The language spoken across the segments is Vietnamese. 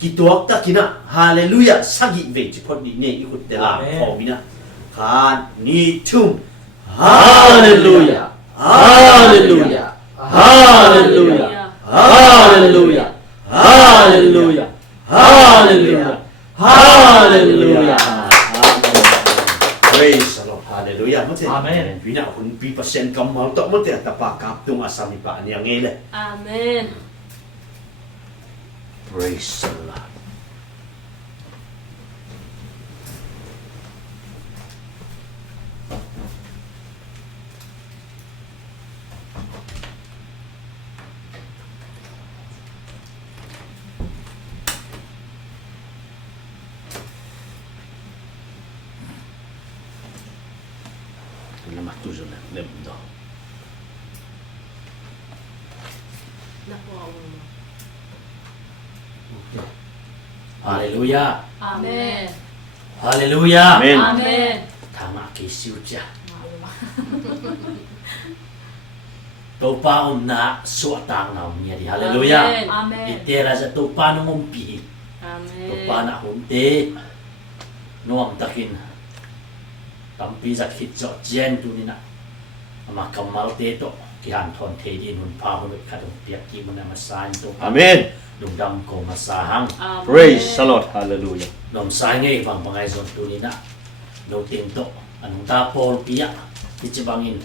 kituak takina hallelujah sagi ve chipot ni ne ikut tela formina kan ni tum hallelujah hallelujah hallelujah hallelujah hallelujah hallelujah hallelujah praise the Lord hallelujah mate amen bina hun pi percent kamal tok mate tapakap tung asami pa ni angele amen praise the Lord nama tujuh lem do. Haleluya. Amen. Haleluya. Amen. Amen. Tama kisiu cha. Topa na suatang na umya di. Haleluya. Amen. Itera sa topa no umpi. Amen. Topa na hunte. Nuam takin. Tampi sa hitso jen tu ni na. Ama kamal te to kihan thon the di nun pa hun kadong piak ki mun na masain to. Amen. Dung dam ko masahang. Praise the Lord. Hallelujah. Nom sai ngai bang pangai zon tu ni na. No tim to anong ta pol pia ichibangin.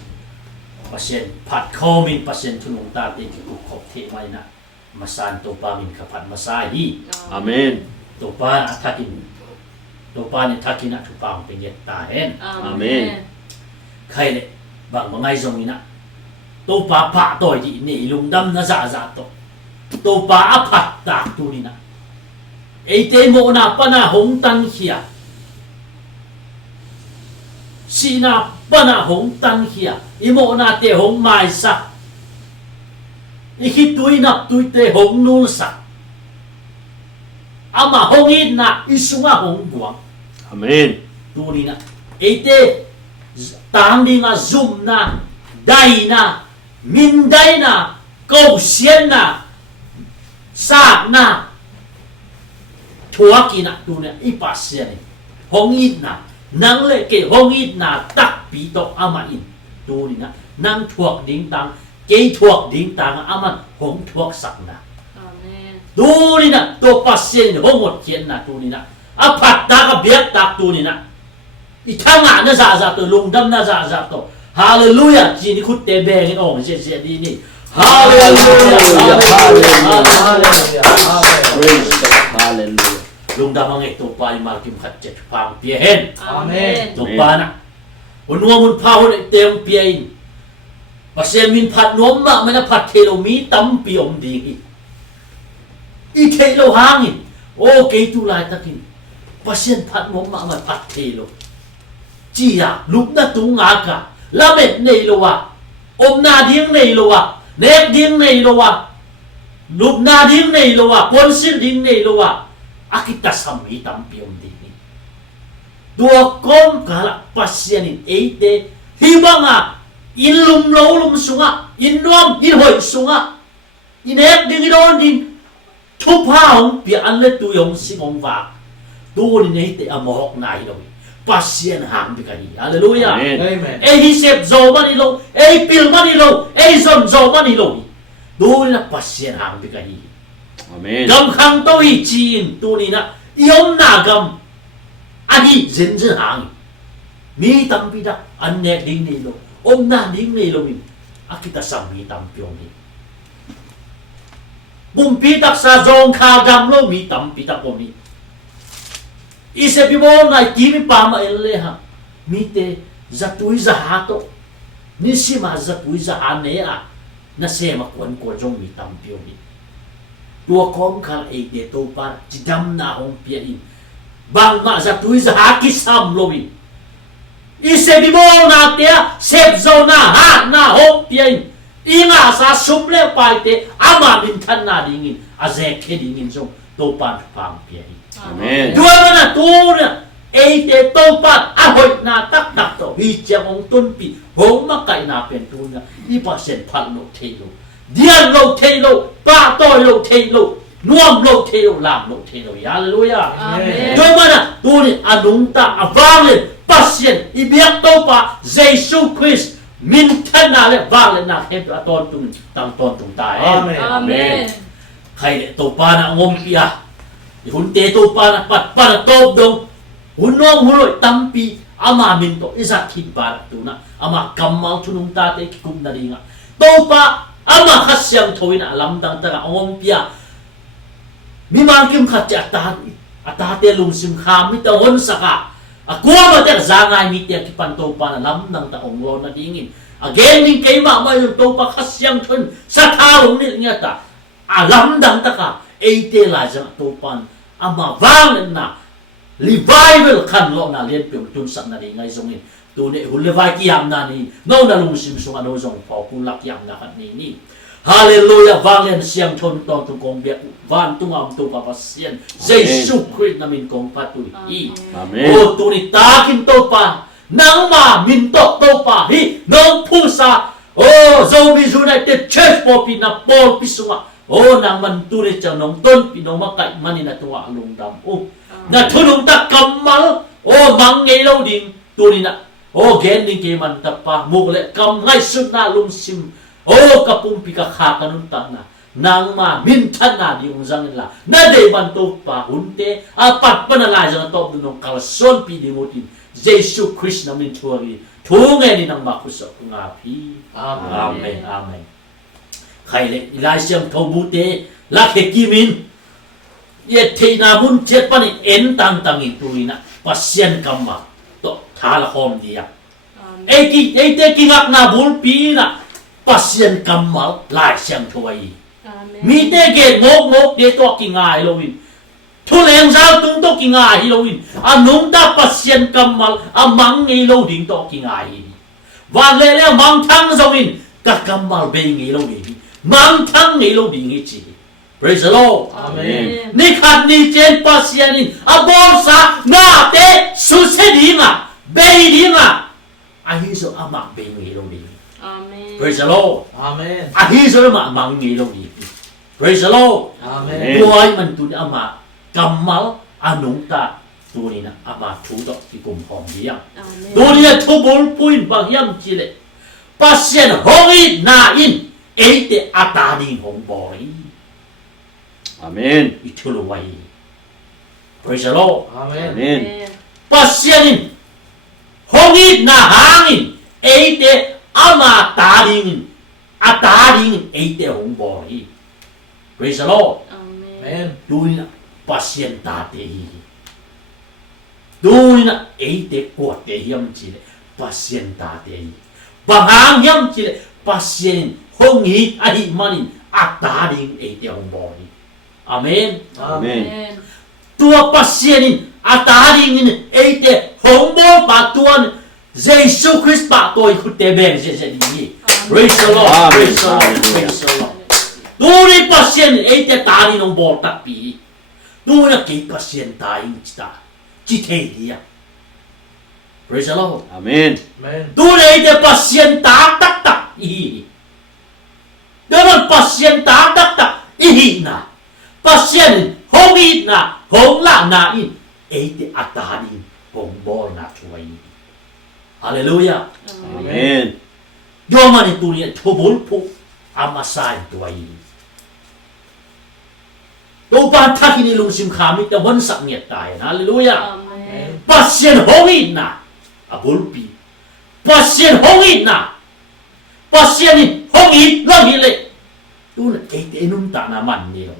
Pasien pat komin pasien tunong ta ti ku khop the mai na. Masan to pa min kapat masai. Amen. To pa atakin. To pa ni takin na tupang pinget ta hen. Amen. Khai le bang pangai zon ni na. To pa pa toy di ni lung dam na za za to. To pa apat ta tu ni na. Ete mo na pana hong tan hiya. Sina pana hong tan hiya. Imo na te hong mai sa. Ikitui na tui te hong nul sa. Ama hongin na isunga hong guang. Amen. Tuni na. Ete tang di nga zoom na. Dai na. Minday na. Kausien na. Sa na. Tuwaki na tu na ipasya ni hongit na nang le ke hongit na tak pi to amain tu ni na nang tuak ding tang ke tuak ding tang aman hong tuak sak na amen tu ni na to pasya ni hongot kien na tu ni na apat ta ka biak tak tu ni na itanga na za za to lungdam na za za to hallelujah ji ni khut te beng ong se se di ni hallelujah hallelujah Praise the Lord. Hallelujah. Lung damang ito pa yung malaking katchet pang piyahin. amen Ito pa na. Unwa mun pahon ito yung piyahin. Pasya min pat nuam ma mana pat kelo mi tampi om dingi. Ikelo hangin. Okay tulay takin. Pasya pat nuam ma pat kelo. Jiya lup na tunga ka. Lamet na ilowa. Om na ding na ilowa. Nek ding na ilowa. Lup na ding na ilowa. Ponsil ding na ilowa. Akita sami tampiom dini. Dua kom kala pasyanin eite hibanga inlum lolum sunga inwam inhoy sunga inek ding idon din tupaong pi anle tuyong singong va dun eite amohok na hilaw pasyan hang bikani hallelujah Amen. hisep zo manilo pil manilo zon zo manilo dun na pasyan hang bikani Amen. gam khang to hi chin tu ni na yom na gam agi zen zen hang mi tam pi da an ne ding ni lo om na ding ni lo mi akita sam mi tam pyong ni bum pi tak sa zong kha gam lo mi tam pi tak om ni ise pi mo na ki mi pa ma el le ha mi te zatui za ha to ni si ma zatui za ha ne a na se ma kon ko jong mi tam pyong ni tua kom kal e de to par jam na hong pia in bang ma za tui za haki sam lobi ise bi mo na te sep zo na ha na hong pia in inga sa sumle pai te ama min than na dingin a ze ke dingin zo to pan pang pia in Amen. dua na tu na e te to pan a hoi na tak tak to hi chang ong tun pi hong ma kai na pen tu na i pa sen phan no te lo dian lo te lo ba toi lo te lo น่วมโลเทโลลามโลเทโลฮาเลลูยา Amen. โดยมันตัวนี้อนุงตาอวางเลยปัสเซียนอีเบียกโตปะเยซูคริสต์มินทันนาเลวางเลยนะเห็นตัวตอนตุงตั้งตอนตุงตาย Amen. Amen. ใครเนี่ยตัวปานะงมปีอะหุ่นเตตัวปานะปัดปานะโตบดงหุ่นน้องหุ่นลอยตั้มปีอามามินโตอิสักหินบาร์ตัวนะอามากัมมัลทุนุงตาเตกิคุมนาดีงะตัวปาอามาขัดเสียงทวินะลำดังตะกะงมปีอะมีมังคิมขัดจะอัตาเตลุงซิมขามมิตรวันสักะกลัวมาแต่จางไงมิตรกิปันตัวปานะลำดังตะองโลนาดีงินagain ni kay ma ma yung to pa kasyang thun sa tawong ni nga ta alam dang ta ka ate la jang to pan ama wang na revival kan lo na len pyo tun sa na ngai zong in tu ne hulwa ki yam na ni no na lung sim sung ano zong pa pu lak yam na kan ni hallelujah wang len siang thun to tu kong bia van tu ngam tu pa pasien Jesus Christ na min kong patuy i Amen. o tu ni takin to pa nang ma min to pa hi nong pusa Zombie United Church po pinapol pisunga nang man turi chang nong ton pinong makay manin na tuwa along dam na tulong ta kamal mangay law ding turi na gen ding kay man tapa mukle kam ngay sun na lumsim kapumpi ka kakanun ta na nang ma mintan na di unzang nila na day man to pa hunte apat pa na lai jang to nong kalson pidi ngutin Jesus Christ namin tuwari tungay ni nang makusok ng api Amen Amen kaya ilay siyang tobute laki kimin yete namun jet pa ni entang tangin tuwi na pasyan kama to talakom diya ete kingak na bulpi na pasyan kama lay siyang tuway mite ge ngok dito kingay lowin Tuleng zao tung to kingai hilowin. Anong da pasyen kamal amang ilaw ding to kingai. Wale le mang thang zawin kakamal beng ilaw ding. Mang thang ilaw ding ichi. Praise the Lord. Amen. Ni khat ni chen pasyanin abor sa na te susedinga beidinga. Ahiso ama beng ilaw ding. Amen. Praise the Lord. Amen. Ahiso ma mang ilaw ding. Praise the Lord. Amen. Buhay man tu ni ama kamal anong ta tuni na ama tudo ti kumhom diyang Amen. tuni na tubol puin bagyam chile pasyen hongi na in ete atani hong boy Amen. ituluway praise the Lord Amen. Amen. pasyenin hongi na hangin ete ama taringin ataringin ete hong boy praise the Lord Amen. tuni na pasyen tate Doon na ete kuat yam chile pasyen tate bangang yam chile pasyen hongi ahi manin atading ete hongboi Amen Amen. tua pasyenin atading ete hongboi patuan Jesus Christ patoy kutte beng sesedi praise the Lord praise the Lord praise the Lord Doon pasyen ete tani nong bortak pi Doon na kay pasyen tayong chitay diya. Praise the Lord. Amen. Amen. Doon na ite pasyen tak ihi. Doon pasyen tak ihi na. Pasyen hongit na, hongla na in. Ite atanin hongbol na tuway. Hallelujah. Amen. Yoman ito niya tubol po amasay tuway. Tupan takin ilong simkamit na wansak niya tayo. Hallelujah. Amen. Pasyen hongin na abulpi. Pasyen hongin na. Pasyen hongin lang hili. Doon ete inunta naman niyo.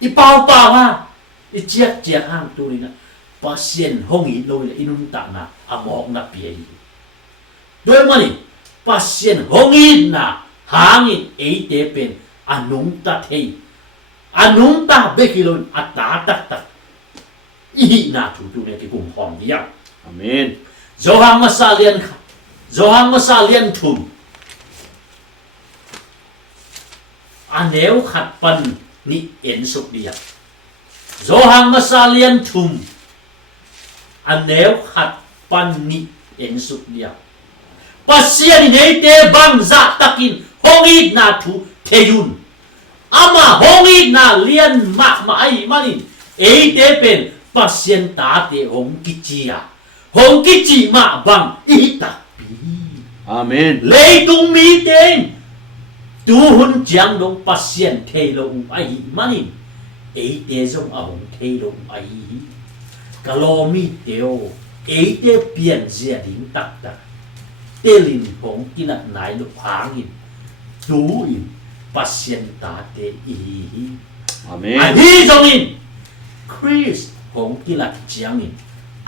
Ipaw nga. Ichiyak ang tuloy na. Pasyen hongin lo inunta na amok na piyay. Doon man pasyen hongin na hangin ete pen anong tatay. Anong bekilon at tatak ihi na tutunay ti kumhong diyan. Amen. Zohang masalian tum. Anew khatpan ni ensuk diyan. Zohang masalian tum. Anew khatpan ni ensuk diyan. Pasyan ni te bangza takin hongid na tu teyun. อามาหงอีน่าเลียนมาไอ้มันนี่เอเตเป็นปัสเซียนตาเตหงกิจิยาหงกิจิมาบังอีตักปี Amen. เลยตุงมีเต็งดูหุ่นจังลงปัสเซียนเทโลไอ้มันนี่เอเตจงอาหงเทโลไอ้กะโลมีเตียวเอเตเปลี่ยนเสียดิงตักเตลินหงกินัดไหนลูกพางอินดูอินปัสเซียนตาเตอี อัน Amen. นี้จงอินคริสหงกินัดจังอิน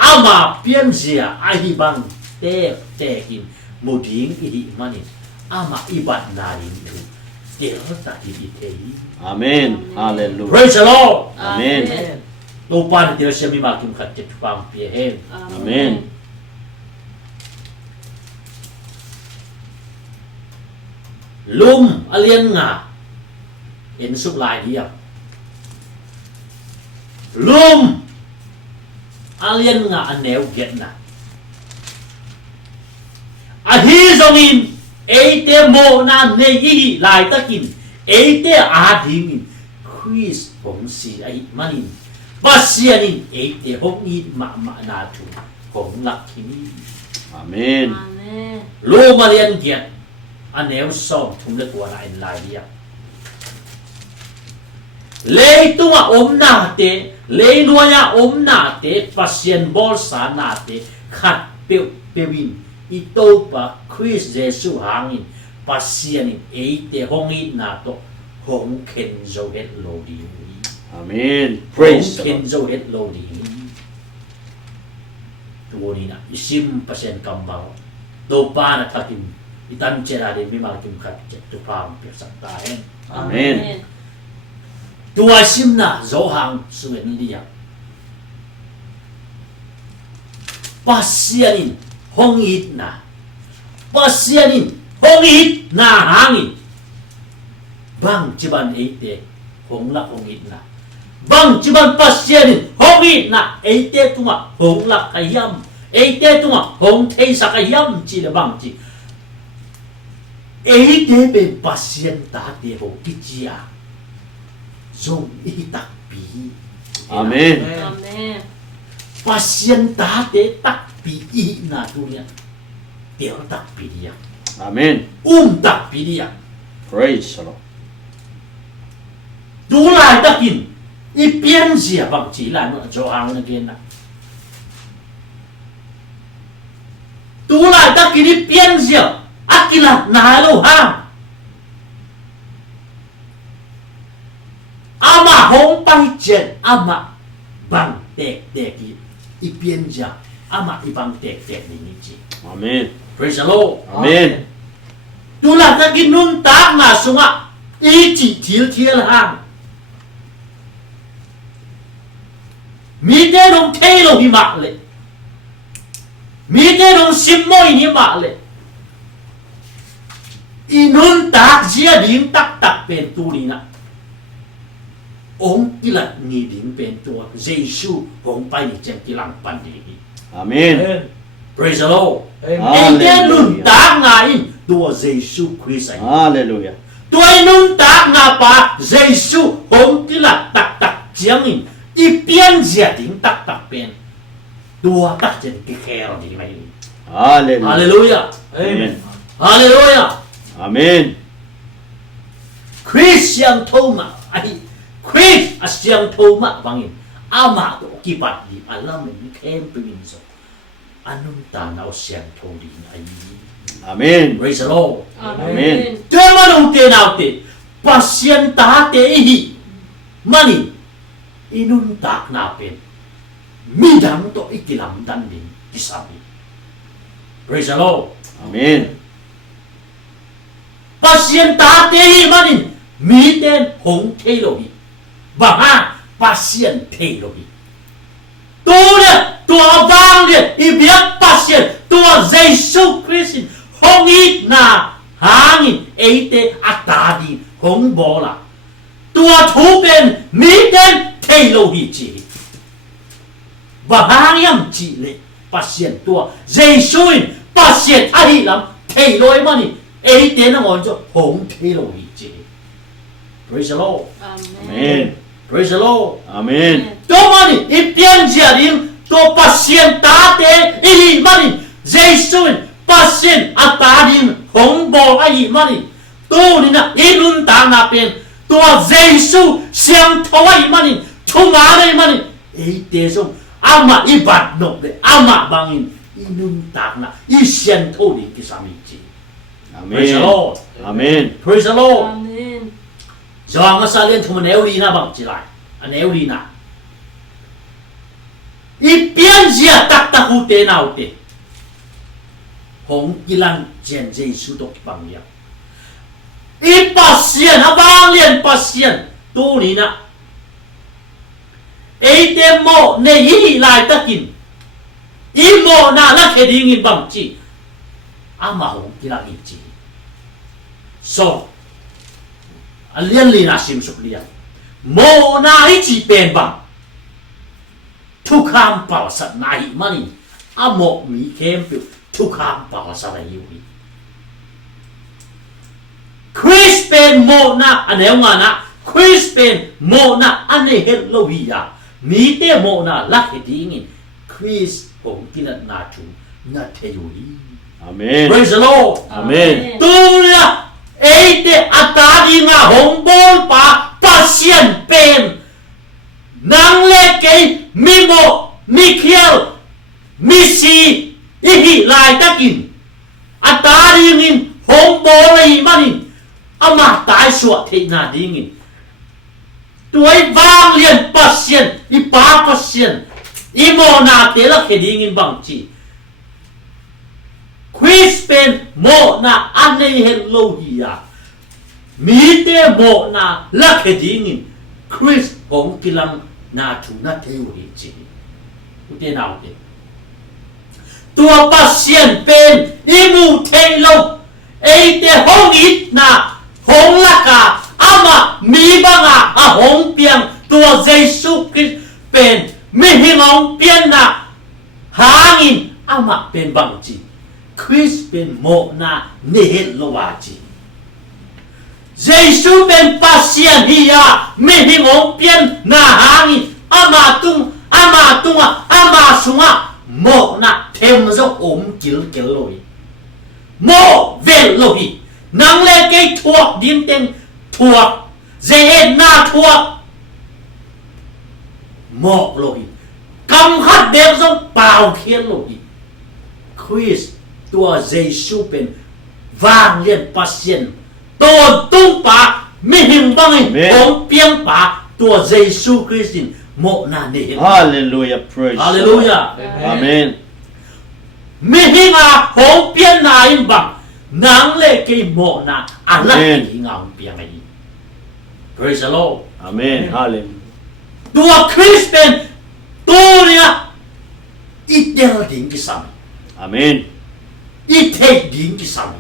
อามาเปลี่ยนเสียไอ้บังเตอินมุดิงอีมันอินอามาอิบัดนารินดูเดี๋ยวตัดอีเทอี Amen. Hallelujah. Praise the Lord Amen. ตัวปานเดียวเสียมีมากิมขัดจิตฟังเปียเฮง Amen. ลุมอเลียนงาเห็นสุกลายเดียวลุมอเลียนงาอันแนวเก็ตนะอาฮีจงอินเอเตโมนาเนยีลายตะกินเอเตอาดิมินคริสผมสีไอมันอินบัสเซียนินเอเตหงอินมานาทุหงลักขินี Amen. Amen. ลูมาเลียนเกียรติอันแนวซ่อมทุ่มเล็กกว่าในลายเดียวเลยตัวอมนาเตเลยนัวยาอมนาเตปัสเซียนบอลสานาเตขัดเปียววินอีโตปะคริสเยซูหางินปัสเซียนินเอเตหงอินนาโตหงเคนโจเฮตโลดี Amen. หง Praise เคน the โจเฮตโลดีตัวนี้นะอิซิมเปอร์เซ็นต์กำบังตัวป้านะทักิมitan cerah dia memang tingkat tu paham persak tahen Amen. tua simna zohang suwen dia pasianin hongit na pasianin hongit na hangin bang ciban ite hongla hongit na bang ciban pasianin hongit na ite tuma hongla kayam ite tuma hong thei sakayam chi le bang chi ấy thế bên pasien ta để hồ cái chia dùng ý đặc bí Amen. Amen. pasien ta để đặc bí ý na tu nia tiểu đặc bí dia Amen. đặc bí dia Praise the Lord. tu lại đặc in ý biến gì bằng chỉ là nó cho hàng nó kia nè tu lại đặc in ý biến gì Akila nalo ha ama hong pai chen ama bang tek ipian ja ama ibang tek ni ni chi Amen. praise the Lord Amen. tu la ta ginun tak na sunga i chi thiel hang mi te dong te lo hi ma le mi te dong sim moi ni ma le inun tak zia ding tak pen tu ni na ong kilat ni ding pen tu Jesu ong pai ni chen kilang pan ni Amen. praise the Lord Hallelujah. ite nun tak nga in tu Jesu Christ ai Hallelujah. tu nun tak nga pa Jesu ong kilat tak chiang in ipian zia ding tak pen tu tak chen ki kher ni mai Hallelujah. hallelujah Amen. hallelujah Amen. Chris yang thoma ai Chris asyang thoma bangin ama to kipat di alam ni kem pin so anun tanaw siyang thodi ai Amen. praise the Lord Amen. tema nung tenaw te pasyen ta te hi mani inun tak na pen midang to ikilam dan din isabi praise the Lord Amen. pasien ta te hi manin mi ten hong te lo hi ba ha pasien te lo hi tu ne tua vang ne i biak pasien tua Jesu Christ hong it na hangin eite atadi hong bola tua thu ben mi ten te lo hi chi ba hang yam chi le pasien tua Jesu pasien ai lam te lo mani ấy tên nó ngồi cho hổng thế lo gì chứ Praise the Lord. Amen. Praise the Lord. Amen. Tôi mani ipian dia ding to pasien ta te i mani Jesus pasien ata ding hong bo ai mani tu ni na inun ta na pen to Jesus siang thawai mani thuma nei mani ei te song ama ibat no de ama bangin inun ta na i sian tho ni kisami chi. Praise the Amen. Lord. Amen. Praise the Lord. Amen. Giờ nga sa liên thùng nêu đi na bằng chỉ lại, nêu đi na. Ipian zia tak tak ute na ute. Hong kilang jen Giêsu dok bằng ya. Ipasien abang liên pasien tu ni na. Ei te mo ne hi lai takin. I mo na la kheding in bằng chỉ. Ama hong kilang in chỉ. So liên li na sim suk lian mo na hi chi pen bang thu kham pa sat na hi mani a mo mi kem pu thu kham pa sa la yu hi Chris pen mo na aneu nga na Chris pen mo na ane het lo hi ya mi te mo na la he ding in Chris hong kilat na chu na the yu hi. Amen. Praise the Lord. Amen. Tu ya Eite atadi nga hongbol pa pasien pen nang le kay mimo Michael misi ihi lai takin atadi ngin hongbol ai manin ama tai suat the na dingin tuai vang lian pasien ipa pasien imo na te la khedingin bang chi Chris pen mo na anei hen lo hiya mi te mo na la khedingin Chris hong kilang na chu na theu hi chi ute nào te tua pasien pen imu thei lo ei te hong it na hong laka ama mi banga a hong piang tua Giêsu Christ pen mi hingong pian na hangin ama pen bang chi Chris pen mo na nehet lo wa chi Giêsu pen pasien hiya mi hingong pian na hangin ama tung ama sunga mo na them zo om kil loi mo vel loi nang le ke thuak dim ten thuak ze na thuak mo loi kam khat dem zo pao khian loi Chris tua Giêsu pen vang liên pasien tôn tung pa mi hình bang om piang pa tua Giêsu Christin mo na ne Hallelujah. Praise. Hallelujah. Amen. Mi hinga hong pian na in bang nang le ke mo na ala hinga hong piang ai. Praise the Lord. Amen. Hallelujah. Tua Christian tu nia itel ding ki sam. Amen. Itel ding ki sam.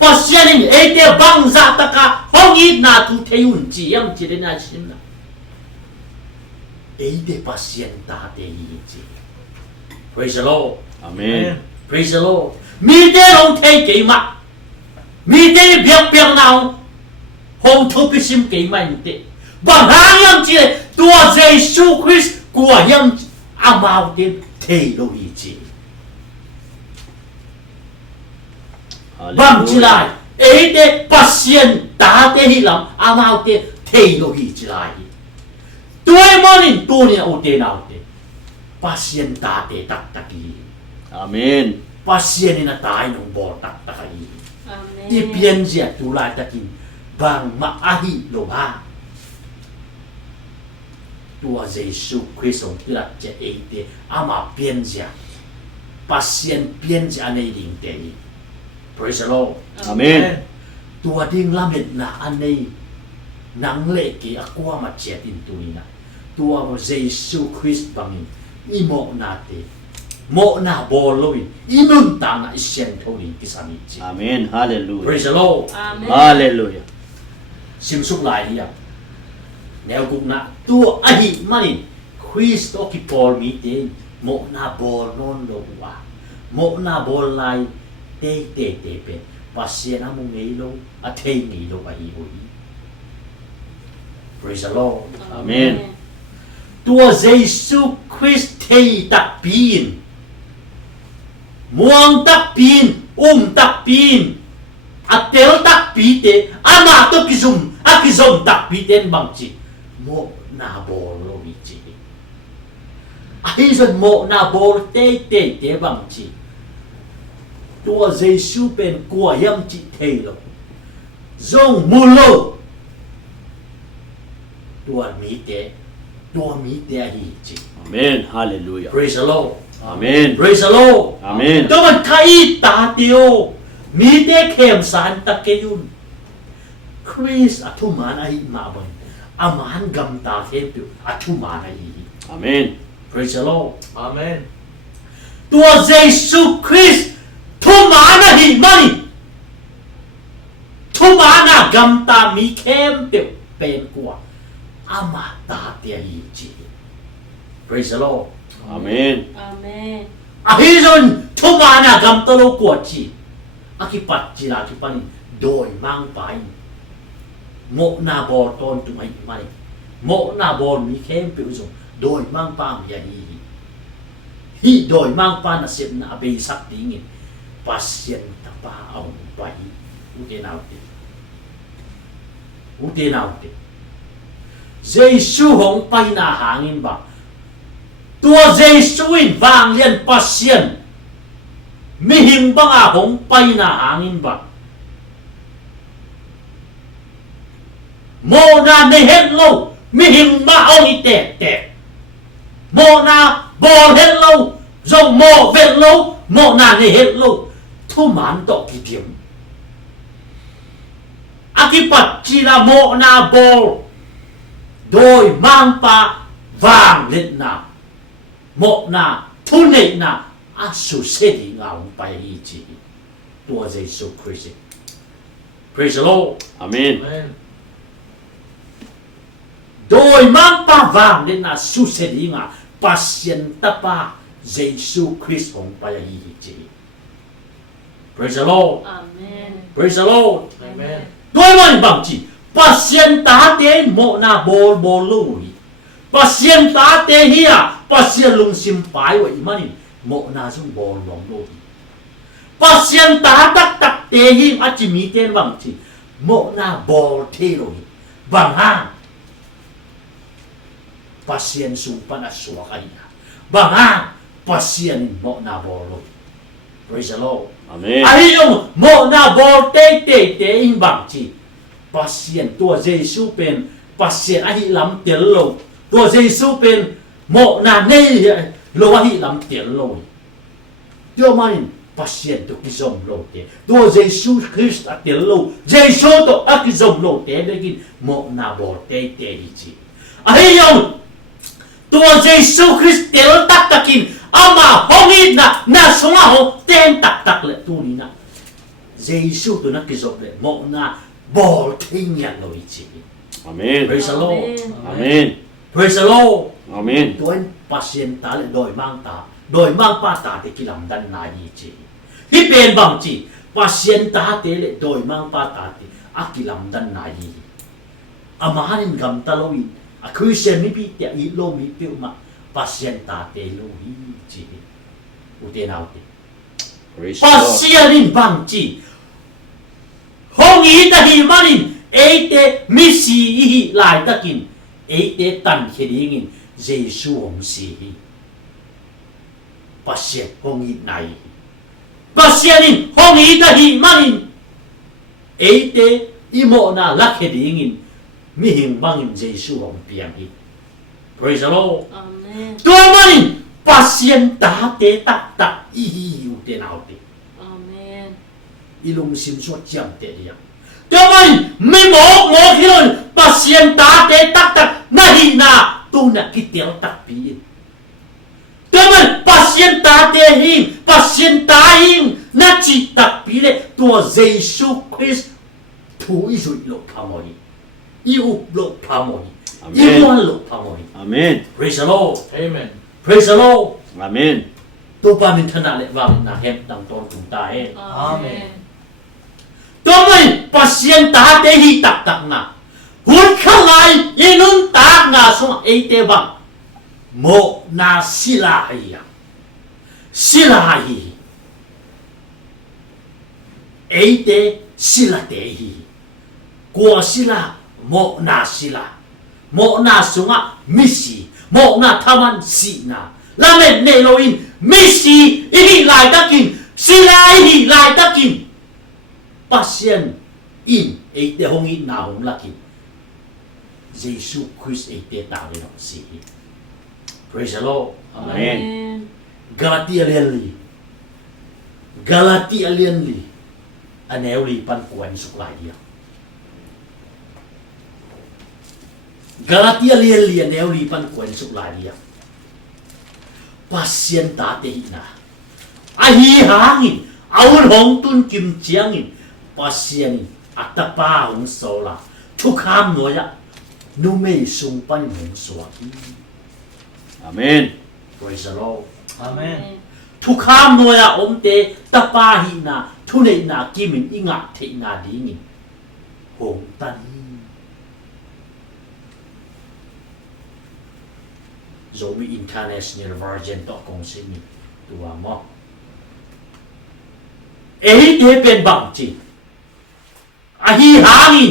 Pasyanin ete bang za taka hong it na tu theyun chi yam chi de na sim na. Ete pasyan ta te yi chi. Praise the Lord. Amen. Praise the Lord. Mi te long thay kỹ mặt. Mi te biak biak nào. Hong thu pi sim kỹ mai te. Bằng hang yam chi tua Giêsu Christ của yam amao tiên thầy đồ yi chi. Bằng chi lại. Ấy te pasien ta te hi lam amao tiên thầy đồ yi chi lại. Tuai morning tu ni o te nào te. Pasien ta te tak tak yi. Amen. Pasien ni na tayo ng botak takay. Amen. Ipian siya tulad takin bang maahi loha. Tua Giêsu Christ ông tilat siya ete ama pian siya. Pasien pian siya anay ding te. Praise the Lord. Amen. Tua ding lamit na anay nang leki akwa machiatin tunina. Tua Giêsu Christ bangin imo nate. Mo na boloin inun ta na isyen thoni kisami chi. Amen. Hallelujah. Praise the Lord. Amen. Hallelujah. Sim suk lai hiya. Neo guk na tu ahi manin Christo ki Paul mi te mo na bol non lo wa. Mo na bol lai te pe. pasien among ngilo at hey ngilo ahihoy. Praise the Lord. Amen. Tua Giêsu Christ thầy tắc pin, muang tắc pin, tắc pin, atel tắc pi te, ama to kizum tắc pi ten bang chi, mo na bol lo bi chi. Ai dân mo na bol te bang chi. Tua Giêsu pen qua yam chi thầy lo, zong mulo, tua mi te ahi chi. Amen. Hallelujah. Praise the Lord. Amen. Praise the Lord. Amen. Đó mình khai ta tiêu mi te khem san ta ke yun. Chris athu man ai ma ban. Aman gam ta khem tu athu man ai. Amen. Praise the Lord. Amen. Tua Giêsu Christ thu man ai mani. Thu man na gam ta mi khem tu pen kwa. Ama ta te ai chi. Praise the Lord. Amen. Amen. Ahizon thumana gam talo kuachi akipat chila kipani doi mang pai mo na bor ton tu mai mai mo na bor mi khem pe uzo doi mang pa mi hi doi mang pa na sep na be sak dingin pasien ta pa au pai ute nào te Giêsu hong pai na hangin ba tua Giêsu in vang liên pasien mi hing bang a hong pai na hangin ba mo na ne het lo mi hing ma ong i te mo na bol het lo zong mo vet lo mo na ne het lo thu man to ki tiam akipat chi la mo na bol đôi mang pa vàng lên na mo na thu nei na asu se di ngao pai hi chi tua Giêsu Christ. Praise the Lord. Amen. Amen. Đôi mang pa vàng lên na su se di nga pasien ta pa Giêsu Christ hong pai hi chi. Praise the Lord. Amen. Praise the Lord. Amen. Đôi man bang chi pasien ta te mo na bol lui pasien ta te hia pasien lung sim pai wa imani mo na sung bol long lo pasien ta tak te hi a chi mi ten bang chi mo na bol te lo bang ha pasien sung pan a suwa kai bang ha pasien mo na bol lo. Praise the Lord. Amen. Ai yung mo na bol te in bang chi pasien tua Giêsu pen pasien ahi lam tel lo tua Giêsu pen mo na nei lo ahi lam tel lo yo manin pasien to kizom lo te tua Giêsu Christ a tel lo Giêsu to a kizom lo te begin mo na bo te hi chi ahi yung tua Giêsu Christ tel takin ama hongit na sunga ho ten tak le tu ni na Giêsu to na kizom le mo na bol thing yan lo chi. Amen. Praise the Lord. Amen. Praise the Lord. Amen. Tuan pasien ta le doi mang pa ta te kilam dan na hi chi. Hi pen bang chi pasien ta te le doi mang pa ta te a kilam dan na hi. Amahanin gam ta lo in a Christian mi pi te i lo mi pi ma pasien ta te lo hi chi. Ute na ute. Praise God. Pasienin bang chi hong yi ta hi manin ate mi si hi lai takin ate tan khedingin Giêsu hong si hi pasien hong yi nai pasienin hong yi ta hi manin ate imo na la khedingin mi hing bangin Giêsu hong piang hi. Praise the Lord. Amen. Tua manin pasien ta te tak i hi u te nau te Amen. ilung sim suat jam te dia. Teman, mi mo kilon pasien ta te tak na hi na tu na kitel tak pi. Teman, pasien ta te hi pasien ta hi na chi tak pi le tua Giêsu Christ tu i zui lo pamoi. I u lo pamoi. I mo lo pamoi. Amen. Praise the Lord. Amen. Praise the Lord. Amen. Tu pa min thana le wa na hem tang ton tung ta he. Amen. ตัวไม่ปัสยันตาเตหิตักตักนะหุ่นข้างไงอินุนตากงาสงเอเตบังโมนาศิลาฮีศิลาฮีเอเตศิลาเตฮีกัวศิลาโมนาศิลาโมนาสงะมิสีโมนาทามันสีนาลาเมนเนโลอินมิสีอิฮิลายตะกินศิลาอิฮิลายตะกินปัสยันอินเอเตหงอินนาหงลักินเยซูคริสต์เอเตตาเลนองสี Praise the Lord Amen. Galatia lianli Galatia lianli anewli pan kuan suklai dia Galatia lianli anewli pan kuan suklai dia pasien ta te hina ahi hangin aun hong tun kim chiangin pasien atapa hong sola thukam noya nu mei sung pan hong swaki Amen. Praise the Lord อาเมน ทุกข้ามโนยาอมเตตะปาหินาทุเนนากิมินอิงะเทนาดีงินหงตันโซมี international version ต่อกงสิมีตัวมอเอเตเป็นบางจีอาฮีหางิน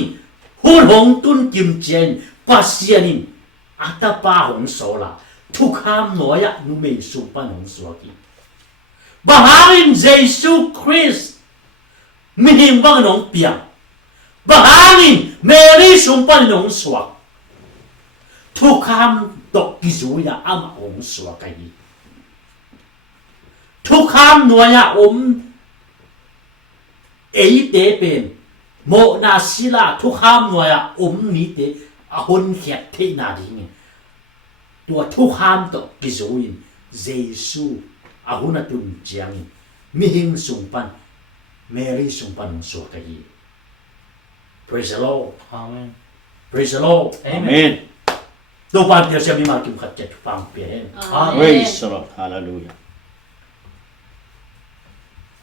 หุ่นหงตุนกิมเจนปัสยานินอัตปาหงโซลาทุกข้ามโนยานุเมสุปันหงสวกิBaharin Jesus Christ minim bang nong piang Baharin Mary sumpan nong swak Tukam dok gizuya ama ong swakayi Tukam nuaya eite pen mo na sila tukam nuaya ni te ahon khet te na ding Tua tukam dok gizuin Jesus ahuna tun jiangin mihing sumpan Mary sumpan suakayi Praise the Lord อาเมน Praise the Lord Amen. do pan dia siya mimakim khatchet pang pian อาเมน Praise the Lord. Hallelujah.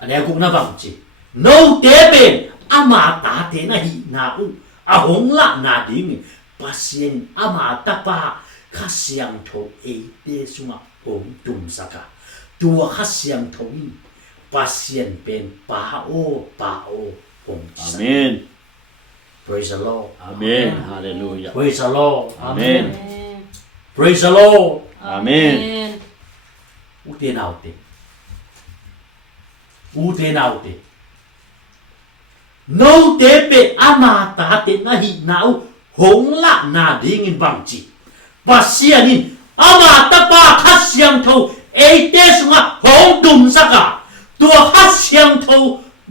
ane ku na bang chi no te ben ama ta te na hi na u ahong la na ding pasien ama ta pa khasyang tho e te sunga ong tum saka tua khasyang tho ni pasien pen pa o ong sa Amen. Praise the Lord Amen. Hallelujah. Praise the Lord อาเมน Praise the Lord อาเมน Ute naute no te pe ama ta te na hi nau hong la na ding in bang chi pasianin ama ta pa khasyang tho e te sunga hong dum saka tua khasyang tho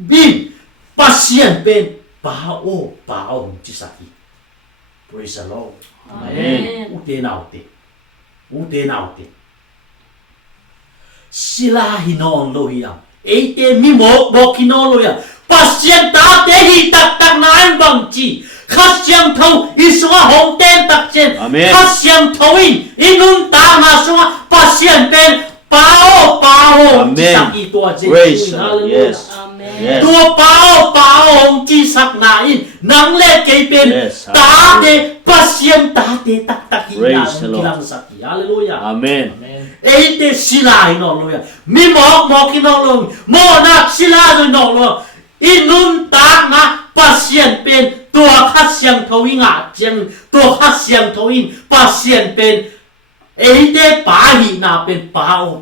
bin pasian pen pa o chi saki Praise the Lord อาเมน Ute naute Sila hinon lo hiang Eite mi mo kinon lo hiang Pasyan ta te hi tak naan bang chi Khasyang thau iswa hong ten tak chen Amen. Khasyang thawin inun ta ma sunga pasyan pen pao Amen. chi sak i tua Praise Jesus the Lord. hallelujah Yes. อาเมน Yes. tua pao chi sak na in nang le kay pen Yes, ta hallelujah. te pasyan ta te tak hi na Praise the Lord. kilang saki hallelujah Amen. อาเมน Eite sila hinolo ya. Mi mo kinolo. Mo na sila hinolo. Inun tak na pasien pen tua khasyang thawing a jeng tua khasyang thawin pasien pen eite pahi na pen pao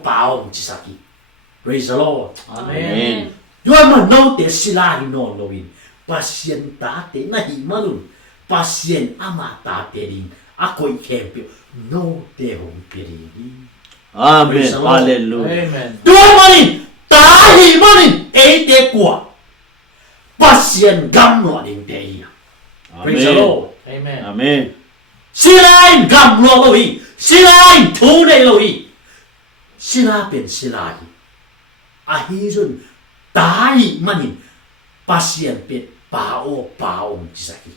chisaki. Praise the Lord. อาเม Amen. น Yo ma no te sila hinolo in. Pasien ta te na himalun. Pasien ama ta te rin. Ako ikempyo. No te hong pirili. Amen. Praise the Lord. Hallelujah. อาเมน Dua manin, tahi manin, te kuat. Pasien gam lo ding te iya. Praise the Amen. Lord. อาเมน Amen. Silain gam lo hi, silain tu ne lo hi. Sila pen silai. Ahizun tahi manin, pasien pen pao jisaki.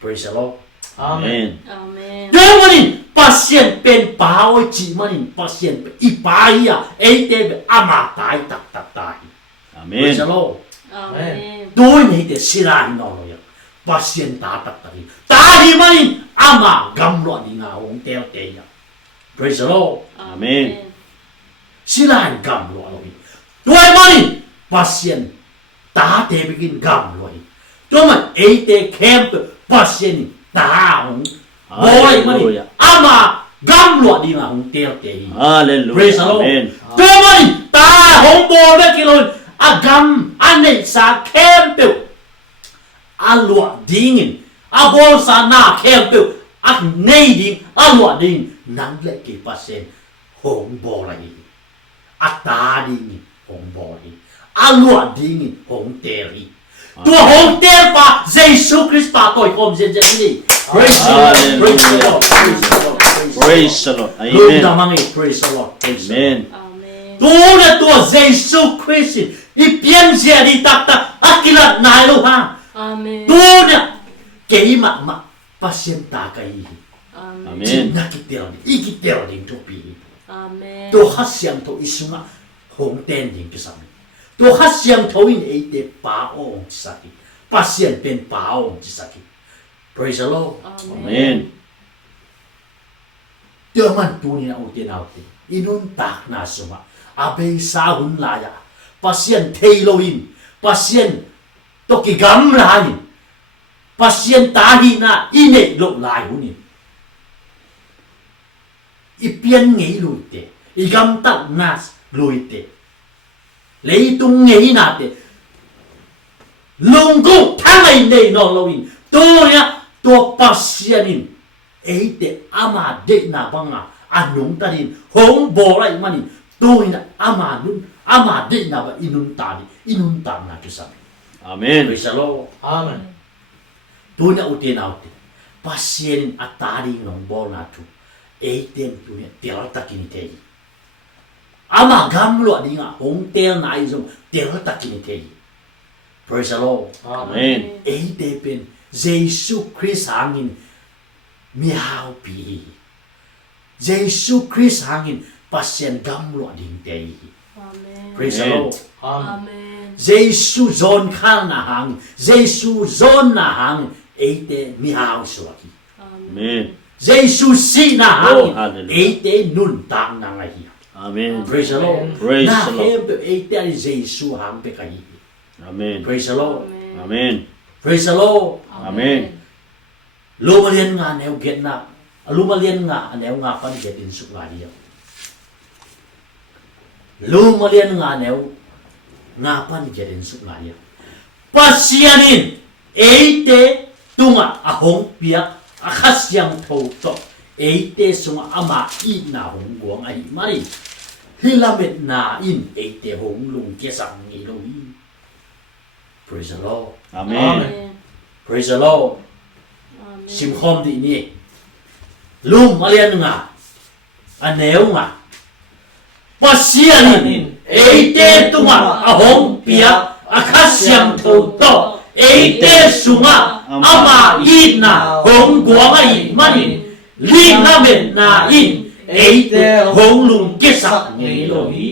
Praise the Lord. อาเมน Amen. อาเมน Dua manin, pasien pen pao ji manin, pasien pen ipaya, te ama tai tak tahi. Amen. Praise the Lord. Amen. Tôi này để sirahin nó rồi pasien ta tak tadi tadi main ama gam lo di ngawong tel te ya praise the Lord Amen. sirahin gam lo rồi tôi main pasien ta te begin gam rồi tôi mà ấy te camp pasien ta hong boy main ama gam lo di ngawong tel te Hallelujah. praise the Lord Amen. tôi main ta hong boy be kilon agam ane sa camp a lụa dingin a bol sa na khem pe a nei ding a lụa ding nang le ki pasen hong bo la hi a ta ding hong bo hi a lụa ding hong te ri tua hong te pa Jesus Christ pa toi kom zen zen ni praise the Lord praise the Lord praise the Lord Praise the Lord. Lord Amen. damangi praise the Lord praise the Lord Amen. Amen. tu na tua Jesus Christ i pian sia di tak tak akilat nai lo ha Amen. tu na kei ma pasien ta kai Amen. Amen. Jin na kitel di ikitel ding to pi Amen. to hasyang to isunga hong ten ding kisami to hasyang to in eite pa ong saki pasien pen pa ong saki praise the Lord Amen. to man tu ni na uti na uti inun tak na suma abe sa hun la ya pasien theiloin pasien to ki gam lai pasien tahi na ine lo lai hunin ipian ngei lui te igam tak nas lui te leitung ngei na te lungku thangai nei no loin to ya to pasienin eite ama de na banga anung tarin hong bo lai mani to ina ama de na ba inun ta na kisami Amen. praise the Lord Amen. tu na uti na uti pasien atari ngong bol na tu eiten tu ne tel takini te ama gam lo di nga hong tel na izong tel takini te praise the Lord Amen. eite pen Jesus Christ hangin miao pi Jesus Christ hangin pasien gam lo ding te Amen. praise the Amen. Lord Amen. Giêsu zon khang na hang, Giêsu zon na hang, eite mi hao suaki. Amen. Giêsu si na Oh, hang, hallelujah. eite nun tang na ngai. Amen. Praise the Lord. Praise Na the Lord. hem pe eite ari Giêsu hang pe kai. Amen. Praise the Lord. Amen. Praise the Lord. Amen. Lumalian nga neo get na, lumalian nga neo nga pan get in suk nga dia. Lumalian nga neo ngapan gerin suk ngaya pasianin eite tunga ahong piak akasyang to eite sunga ama i na hong guang ai mari hilamet na in eite hong lung kesang ni lohi praise the Lord Amen. praise the Lord Amen. simkhom di ni lum alian nga aneu nga pasianin eite tunga ahong pia akasyang to eite sunga ama ina hong guang ai manin lingamen na in eite hong lung kesak ni lohi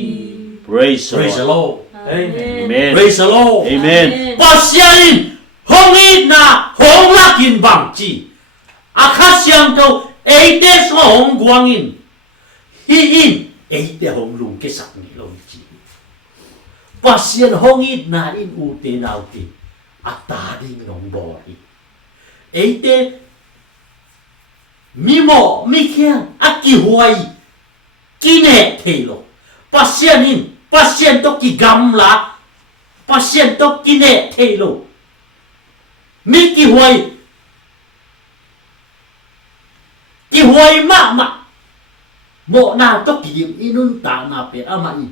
Praise praise the the Lord. Lord Amen. praise the Lord Amen. pasianin hong ina hong lakin bangchi akasyang to eite sunga hong guang in hi in eite hong lung kesak ni lohi pasien hongit na in ute nauti atading nong bori eite mimo mikhian aki huai kine thelo pasien to ki gamla pasien to kine thelo miki huai ki huai ma mo na to ki dim inun ta na pe ama i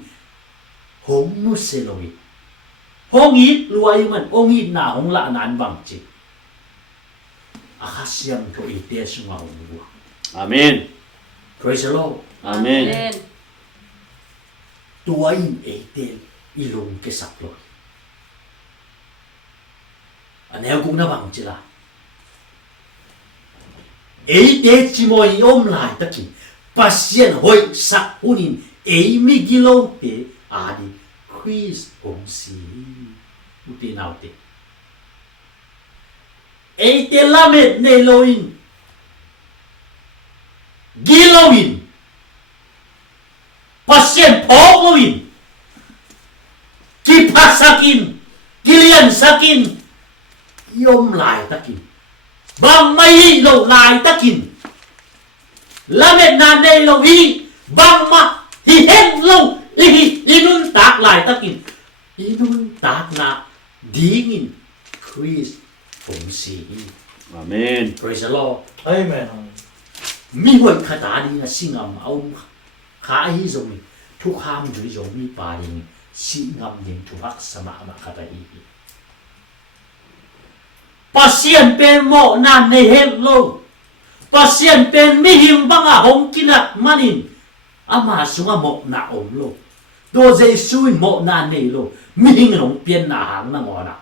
hong nu seloi hong it luai man ong it na hong la nan bang chi akasyang to ite sunga hong bu Amen. praise the Lord Amen. tuain ite ilong ke saklo anel kung na bang chila ite chimoy om lai taki pasien hoi sak unin ei mi gilote adi Chris hong si อุตินาวติเอเตลาเมดเนโลอินกิโลอินปัสเซียนพอกโลอินกิพักสักินกิเลียนสักินยมลายตะกินบางไม่โลลายตะกินลาเมดนาเนโลอีบางมาที่เห็นโลอีนุนตากลายตะกินอีนุนตากนาดีงินคริสผมสี Amen. praise the Lord Amen. มีหวยคาตาดีนะสิงามเอาขาฮิจงทุกข้ามจุยจงมีปาดิงสิงามดิงทุกสมามาคาตาฮีปัสเซียนเป็นโมนานในเฮลโลปัสเซียนเป็นมิหิมบังอาหงกินักมันินอามาสุงโมนาอมโลตัวเจสุยโมนานในโลมิหิงหลงเปลี่ยนอาหารนางอนะ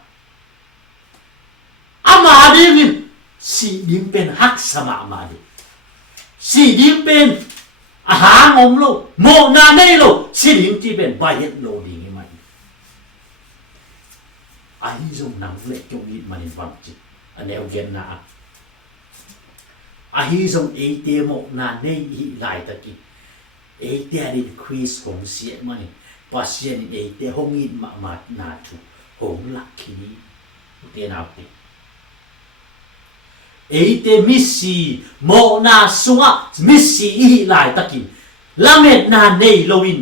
อามาดิวิสิดิมเป็นฮักสมามาดิสิดิมเป็นอาหารอมโลโมนาในโลสิดิมที่เป็นใบเห็ดโลดีไงมันอาฮิจงนังเล็กจงยิดมันในวังจิตอันเดียวกันนะอาฮิจงเอเตโมนาในฮิไลตะกี้เอเตดินคริสของเสียมันนี่ปัสเซียนเอเตหงยิดมานาทุหงลักขีนี้เตนาเปเอเตมิสซีโมนาสุงะมิสซีฮิไลตะกี้ลาเมดนาในโลวิน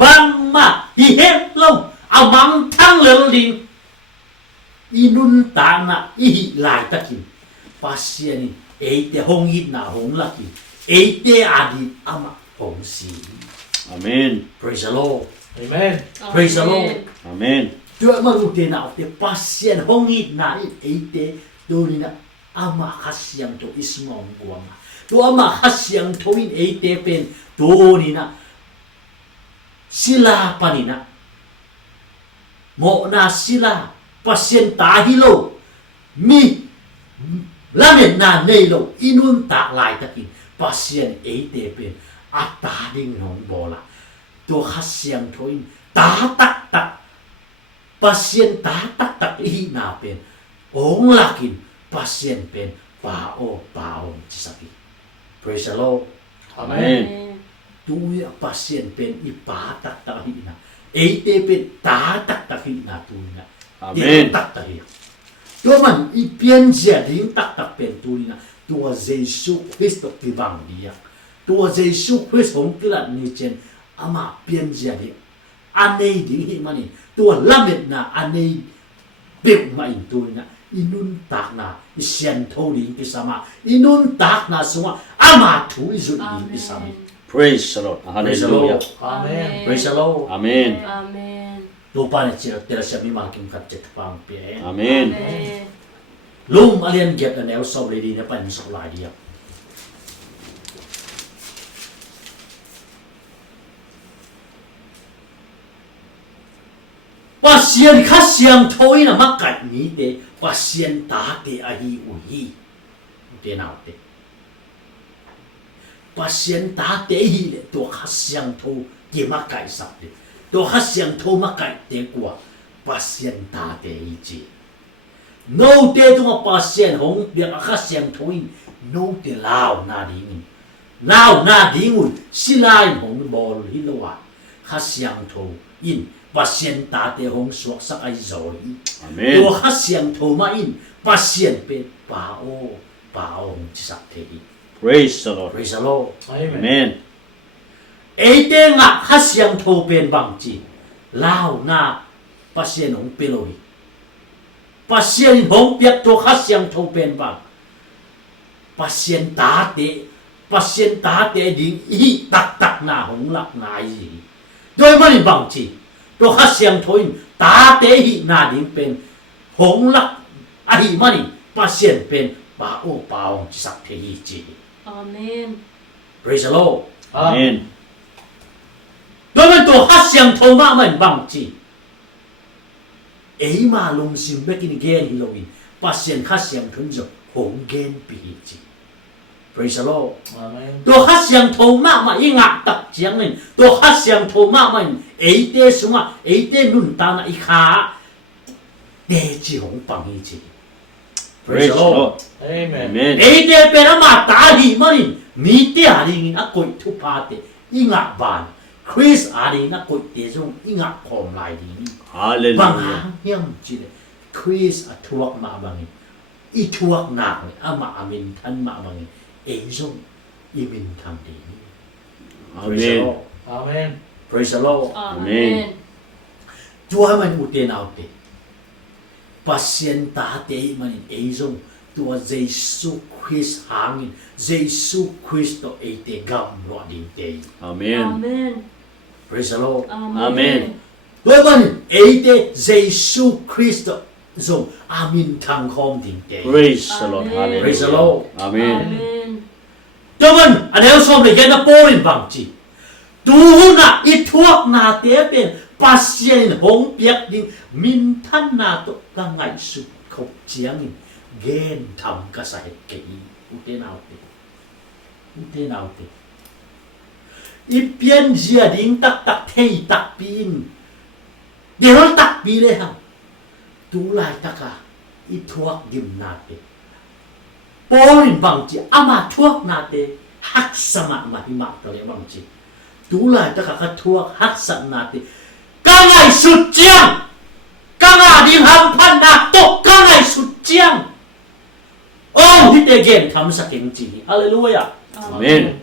บังมาฮิเฮโลเอามังทั้งเรื่องลิงอีนุนตานะอีลายตะกินปัสเซียนี่เอเตหงยิดนาหงลักกิเอเตอาดีอามาหงสี Amen. praise the Lord Amen. praise the Lord Amen. ตัวมารู้เตนะเตปัสเซียนหงยิดนาเอเตตัวนี้นะอามาขัดเสียงตัวอิสมองกวางตัวอามาขัดเสียงตัวอินเอเตเป็นตัวนี้นะศิลาปนินะโมนาศิลาpasien tahilo mi lamen na neilo inun tak lai takin pasien ate pen ata ding nong bola to khasyang thoin ta tak pasien ta tak hi na pen ong lakin pasien pen pa o chisaki praise the Lord Amen. tuya pasien pen ipa tak hi na ate pen ta tak hi na tuya Amen. tak tahi. Tua man ipian dia ding tak pen tu ni na. Tua Jesus Christ ti bang dia. Tua Jesus Christ hong kilat ni chen ama pian dia di. Anei ding hi mani. Tua lamet na anei bib ma in tu ni na. Inun tak na isian tho ding kisama. Inun tak na semua ama tu isu ding kisami. Praise the Lord. Praise the Hallelujah. Lord. Amen. Praise the Lord. Amen. Amen. Lupa na siya tira siya mi malaking katchet pang piye. Amen. Amen. Lum alien get na neo so lady na pan so lai dia. Pasien khasyang thoi na makat ni de pasien ta te ahi uhi. Te nào te. Pasien ta te hi le to khasyang tho ki makai sap de. To khasyang tho makai te kwa pasien ta te hi chi. No te tung pasien hong biak khasyang thoin no te lao na ding. Lao na ding silai hong bol hilowa khasyang tho in pasien ta te hong suak sak ai zoi. Amen. To khasyang tho ma in pasien pe pa o hong chi sak te hi. Praise the Lord. Praise the Lord. Amen. Amen. Ate nga khasyang tho pen bang chi. Lao na pasien hong peloi. Pasien hong piak to khasyang tho pen bang. Pasien ta te ding i tak na hong lak na ai. Doi mani bang chi. To khasyang tho in ta te hi na ding pen hong lak ai mani pasien pen pa hong chi sak te hi chi. Amen. Praise the Lord. Amen. Đối với tổ hát xiang thâu mã mình bằng chi ấy mà lùng xìm bếp kinh ghen hi lâu in bà xiang hát xiang thun dọc hổng ghen bì chi praise the Lord อาเมน ตัวฮัสยังโทมากมาอีงักตักเจียงนี่ตัวฮัสยังโทมากมาเอเตสุงะเอเตนุนตานะอีขาเดจิหงปังอีจี Praise the Lord. เอเมน Amen. เอเตเป็นอามาตาลีมันมีเตอาลีงินอะกุยทุพาเตอีงักบานคริสอาลีนะกุยเตจงอีงักคอมลายดีนี่บางหา Hallelujah. งเฮียมจีเลยคริสอะทวกมาบางนี่อีทวกหนักเลยอามาอามินทันมาบางนี่เอจงอีมินทำดีนี่ Praise the Amen. Lord อาเมน Praise the Lord Amen. Tua man uten autte. Pasyenta te manin ezong tua Jesu Christ hangin Jesu Christo ete gam lo din te. Amen. Amen. Praise the Lord. Amen. Tua man ete Jesu Christo zong amin thang khom din te. Praise the Lord. Amen. Hallelujah. Praise the Lord. Amen. Amen. Tua man anel som le gen na porin bang chi. Tu na ithuak na te pen pasien hong piak ding min than na to ka ngai su khop chiang in gen tham ka sa het ke i u te nau te i pian zia ding tak tak thei tak pin de ron tak pi le ha tu lai taka i thuak dim na te porin bang chi ama thuak na te hak sama ma hi ma to le bang chi tu lai taka ka thuak hak sa na te ka ngai su chiang ka nga dim ham phan na to ka ngai su chiang oh hi te gen tham sa keng chi hallelujah Amen.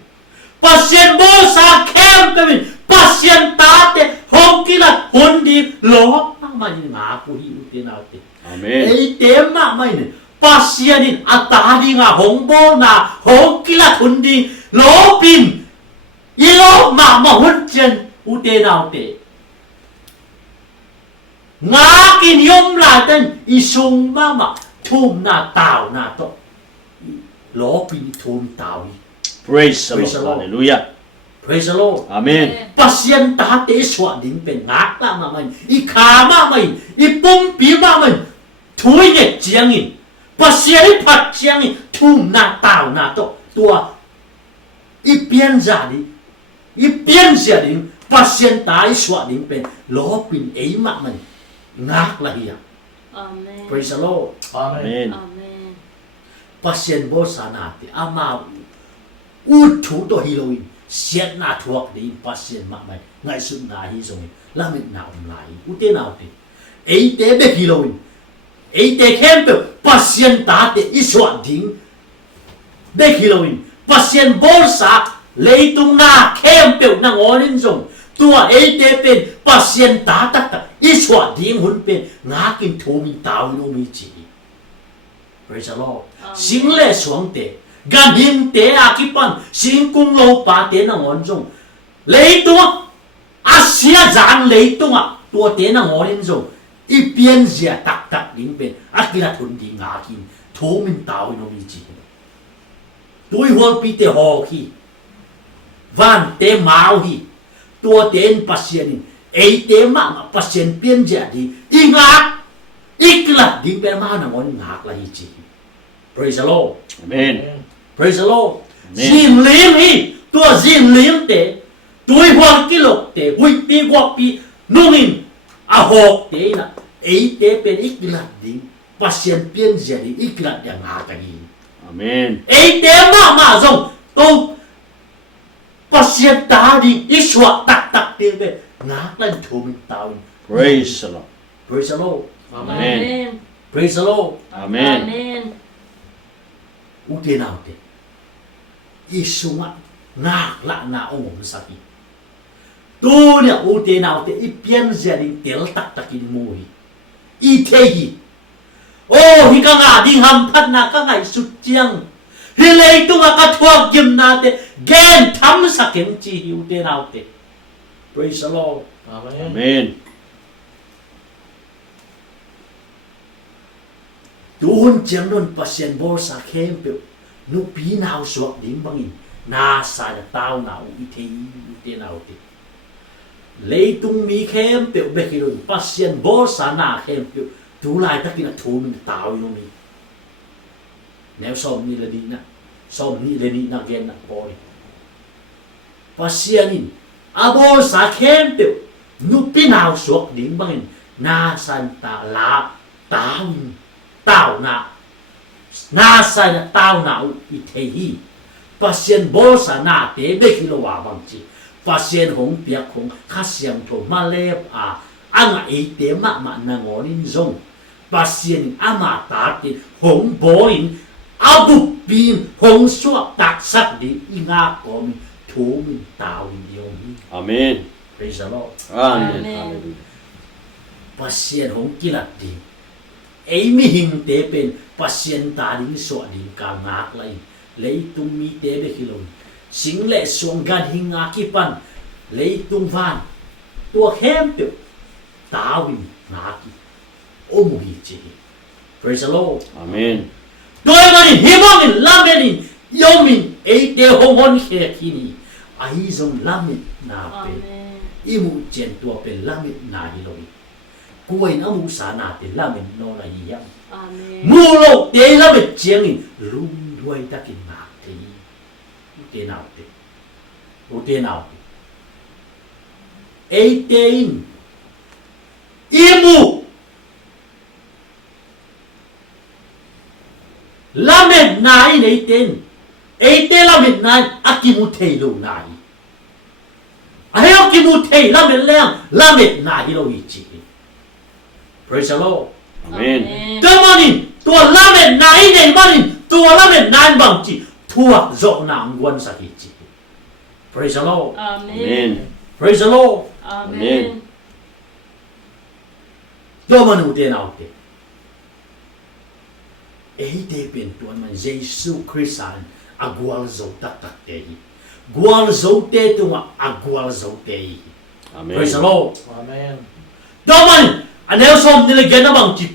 pasien bo sa kem kamin pasien ta te hong kila hundi lo ma ni nga ku hi u te na te Amen. ei te ma mai ne pasien in atadi nga hong bo na hong kila hundi lo pin i lo ma hun chen u te na te nga kin yom la ten i sung ma thum na tao na to lo pin thum tao ni Praise the Praise the Lord. Lord. Hallelujah. praise the Lord Amen. pasien ta te swa din pen ngak la ma mai i kha ma mai i pum pi ma mai thui ne chiang in pasien i phat chiang in thum na tao na to tua i pian za di i pian sia din pasien ta i swa din pen lo pin ei ma mai ngak la hi Amen. praise the Lord อาเมน Amen. Amen. pasien bo sana ti ama u thu to heroin siat na thuak di pasien ma mai ngai su na hi zong la mit na lai u te na ti ei te be heroin ei te khem pe pasien ta te iswa ding be heroin pasien bo sa leitung na khem pe na ngonin zong tua ei te pen pasien ta ta ta iswa ding hun pen nga kin thu min tao no mi chi praise the Lord sing le suang te gan him te akipan sing kung lo pa te na ngon jong leitung asia jang leitung tua te na ngonin jong i pian zia tak tak ding pen akila thun di nga kin thu min tao no mi chi tui hol pi te ho hi van te mau hi tua ten pasien ei te ma pasien pian zia di ingak ikla ding pen ma na ngon ngak la hi chi praise the Lord Amen. praise the Lord Amen. zin lim hi tua zin lim te tui hol kilok te hui pi gok pi nungin a hok te na ei te pen ikla ding pasien pian zia di ikla yang nga ka hi Amen. ei te ma zong to pasien ta di iswa tak tak te be ngak lan thu min tao Praise the Lord. praise the Lord Amen. Amen. praise the Lord Amen. Amen. u te nào te isunga ngak la na ong saki tu nya u te nào te i pian zia ding tel tak tak in mu hi i the hi o hi ka nga ding ham phat na ka ngai su chiang hi lei tu nga ka thuak gim na te gen tham sakem chi hi u te nào te praise the Lord อาเมน Amen. tu hun chiang non pasien bor sa khem pe nu pi nào suak ding bangin na sa da tao na u i the u te nào te leitung mi khem pe be kilon pasien bor sa na khem pe tu lai ta kin thu min tao no mi neo som ni la din na som ni le ni na gen na poi pasianin abol sa khem pe nu pinau suak ding bangin na san ta la tao na san tao na i thei hi pasien bol sa na te be kilowa bang chi pasien hong piak hong khasiam tho ma lep a anga e te ma na ngonin zong pasien ama ta ti hong boin abu pin hong suak tak sak di inga kom thu min tao in yong hi Amen. praise the Lord Amen. Amen. Hallelujah. pasien hong kilat di ei mi hing te pen pasien ta ding so ding ka ngak lai lấy tung mi tế về khi lùng xính lệ xuống gan hình ngã kỳ pan lấy tung van tua khem biểu tao bình ngã kỳ ôm một gì chỉ praise the Lord Amen. đôi mà đi hy vọng mình làm bên đi yêu mình ấy đều hông hôn khe khi ni ai dùng làm mình na pe Amen. imu chen tua pe làm mình na hi loi cuối nó mu sa na te làm mình no là gì vậy Amen. mu lo te làm mình chiang in lum đuôi ta kinh ngạc thì thế nào thế nào ấy tên imu làm mình nai này tên ấy tên làm mình nai akimu thầy lu nai ai akimu thầy làm mình làm mình nai lo ichi praise the Lord Amen. Tamanin tua làm mình nai này manin tua làm mình nai bằng chi thua rộng nặng quân sa chi praise the Lord Amen. praise the Lord Amen. do mà nụ tiền nào thế ấy thế bên tuần mà Jesus Christ agual dấu tắc tắc thế gual dấu thế tu mà agual dấu thế Amen. praise the Lord Amen. do mà anh em xong nên là cái nó bằng chip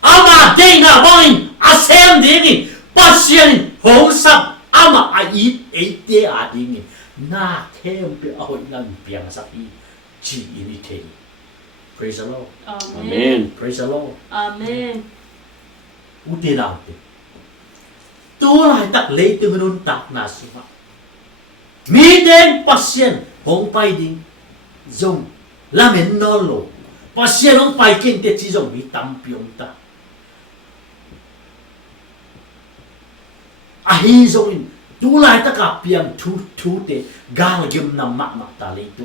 ama đây na bằng asem đi đi pasien hong sap ama ai ấy thế à đi đi na thêm bị ôi lần biếng sắc đi chỉ như thế praise the Lord Amen. praise the Lord Amen. u tiền nào thế tu lại tắc lấy từ nôn tắc na suma mi den pasien hong pai ding zong la men no lo pasien hong pai ken te chi zong mi tam piong ta a hi zong in tu lại tắc ka piang thu te gal gem na ma ta lấy tu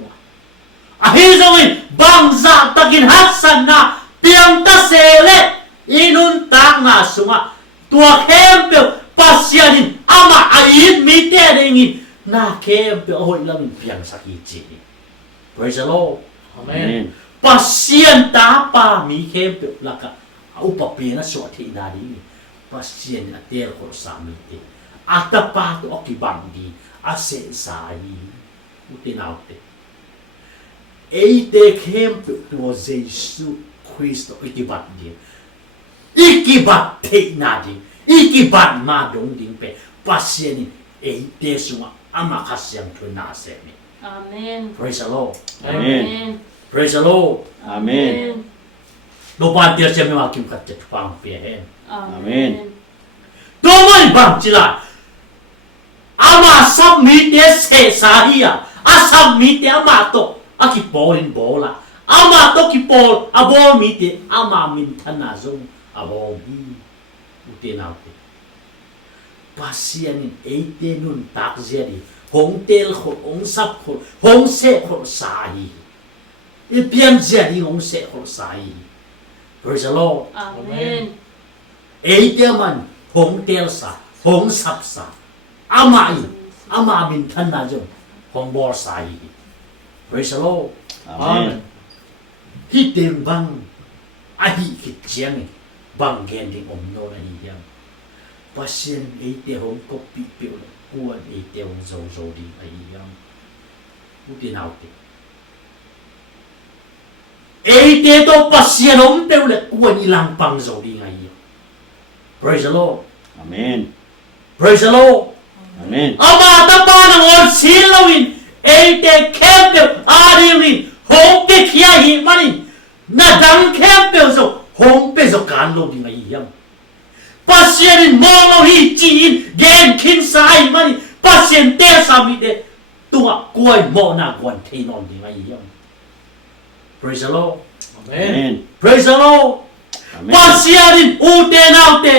a hi zong in bang za takin hasan na piang ta se le inun tak na suma tua khem pe pasianin ama ait mi te ringi na khem pe hoi lam piang sakhi chi praise the Lord Amen. pasian ta pa mi khem pe laka upa pe na so thi na ri pasian a tel ko sa mi te atapa to okibang di ase sai uti nào te ei te khem pe to Jesus Christ ikibat di ikibat te na di ikibat ma dong ding pe pasien ei te sunga ama kasyang tu na se mi Amen. praise the Lord Amen. praise the Lord Amen. do ban te se mi ma kim khat chet pang pe he Amen. do mai bang chila ama sab mi te se sa hi a asab mi te ama to aki polin bola ama to ki pol abol mi te ama min thana zong abol hi ute nào te pasian ei te nun tak zia di hong tel khol ong sap khol hong se khol sa hi e pian zia di hong se khol sa hi praise the Lord Amen. ei te man hong tel sa hong sap sa ama min thana zong hong bol sa hi praise the Lord Amen. hi tem bang a hi ki chiang bang gen ding om no na hi yang pasien ei te hong ko pi pi kuan ei te hong zo zo di ai yang u ti nào te ei te to pasien om pe le kuan ilang pang zo di ngai yang praise the Lord Amen. praise the Lord Amen. ama ta pa na on sin lawin ei te kem pe a di wi hong pe khia hi mani na dang kem pe zo hong pe zo kan lo di ngai yang pasien mo lo hi chin gen kin sai mani pasien te sami de tua koi mo na kwan the non di ngai yam. Praise the Lord. Amen. Amen. Praise the Lord. Amen. Pasiarin ute naute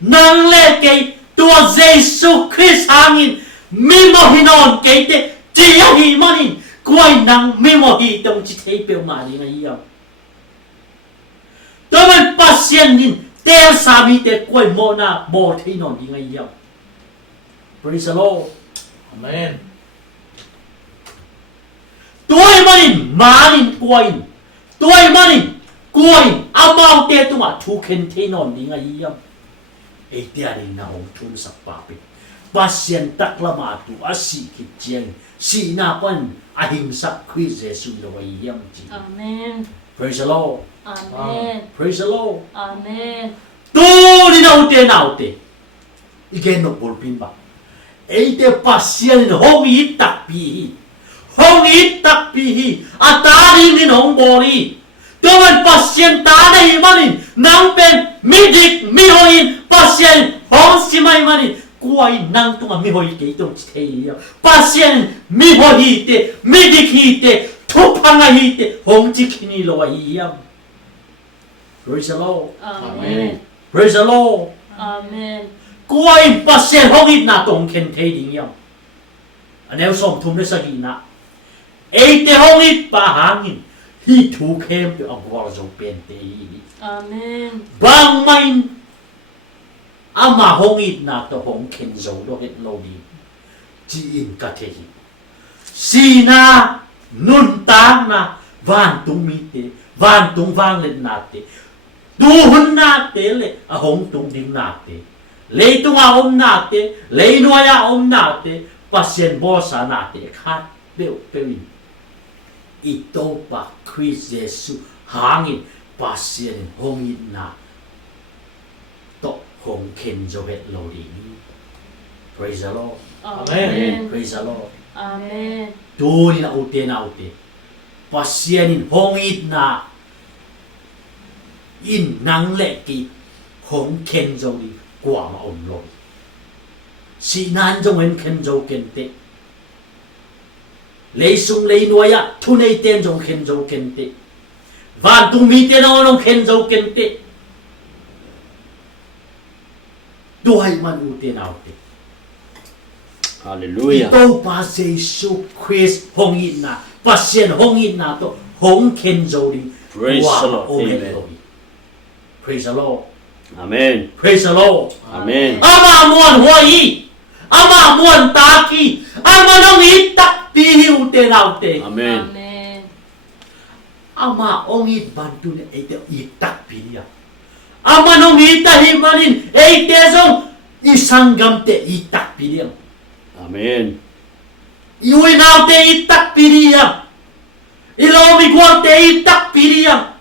nang le ke tua Jesus Christ hangin mimo hinon ke te chia hi mani koi nang mimo hi tong chi thei pe ma di ngai yam. Taman pasien din te sami te koi mo na mo thei non di ngai yam. Praise the Lord. Amen. Tuai manin manin kuain tuai manin kuain amau te tunga thu khen the non di ngai yam e te ari na hong thun sak pa pe pasien tak lama tu asi ki chiang si na pan ahing sak khui jesu lo wai yam chi. Amen. Praise the Lord. Amen. Praise the Lord. Amen. Tu ni na ute igen no bolpin ba e te pasien hong i tak pi hong i tak pi atari ni hong bori tuan pasien ta nei manin nang pen midik mi hoin pasien hong simai manin kuai nang tunga mi hoi ke tong chei pasien mi hoi te midik hi te thupanga hi te hong chikini lo ai yam. Praise the Lord. Amen. Praise the Lord. Amen. Kuai pasien hong it na tong khen the ding yam anel som thum le sagi na e te hong it pa hangin hi thu khem pe agwar zo pen te Amen. bang main ama hong it na to hong khen zo do het lo di chi in ka the hi si na nun tang na van tung mi te van tung vang le na te du hun na te le a hong tung ding na te lấy tung à ôm nát thế lấy nuôi à ôm nát thế pasien bo sa nát thế khát bêu bêu ito pa Christ Jesus hangin pasien hong in na to hong ken jo het lo di. Praise the Lord. Amen. Praise the Lord. Amen. Tu ni na ute pasien in hong in na in nang le ki hong ken jo di quả mà ổn rồi si nan trong em khen dâu khen tệ lấy sung lấy nuôi á thu này tên trong khen dâu khen tệ van tung mi tên ông khen dâu khen tệ đuôi man u tên nào tệ Hallelujah. ito pa Jesus Christ hong in na pasien hong in na to hong khen dâu đi Praise quả the mà Lord. ổn Amen. rồi. Praise the Lord. Amen. Praise the Lord. Amen. Ama muan huai ama muan taki ama nong it tak pihiu te nau te Amen. Amen. ama ong it bantu ne ete it tak pilia ama nong it tahi manin ete zong isangam te it tak pilia Amen. iui nau te it tak pilia ilomi kwang te it tak pilia